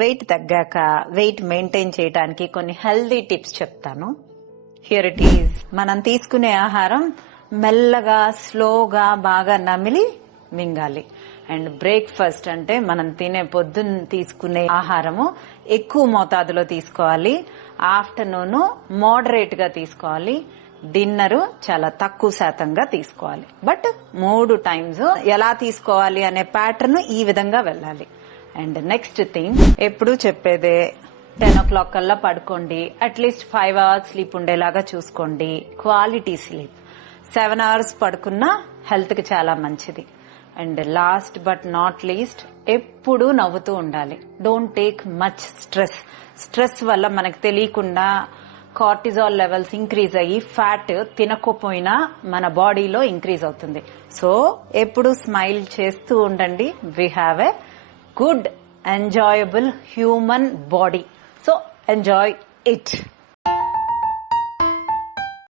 Wait తగ్గాక weight maintain చేయడానికి కొన్ని healthy tips చెప్తాను. Here it is. మనం తీసుకునే ఆహారం మెల్లగా స్లోగా బాగా నమిలి మింగాలి. అండ్ బ్రేక్ఫాస్ట్ అంటే మనం తినే పొద్దున్న తీసుకునే ఆహారము ఎక్కువ మోతాదులో తీసుకోవాలి. ఆఫ్టర్నూన్ మోడరేట్ గా తీసుకోవాలి. డిన్నర్ చాలా తక్కువ శాతంగా తీసుకోవాలి. బట్ 3 టైమ్స్ ఎలా తీసుకోవాలి అనే ప్యాటర్న్ ఈ విధంగా వెళ్ళాలి. అండ్ నెక్స్ట్ థింగ్, ఎప్పుడు చెప్పేదే 10 o'clock కల్లా పడుకోండి. అట్లీస్ట్ 5 hours స్లీప్ ఉండేలాగా చూసుకోండి. Quality sleep. 7 hours పడుకున్నా హెల్త్ కి చాలా మంచిది. And last but not least, ఎప్పుడు నవ్వుతూ ఉండాలి. Don't take much stress. Stress వల్ల మనకు తెలియకుండా కార్టిజాల్ లెవెల్స్ ఇంక్రీజ్ అయ్యి ఫ్యాట్ తినకపోయినా మన బాడీలో ఇంక్రీజ్ అవుతుంది. సో ఎప్పుడు స్మైల్ చేస్తూ ఉండండి. We have a good enjoyable human body, so enjoy it.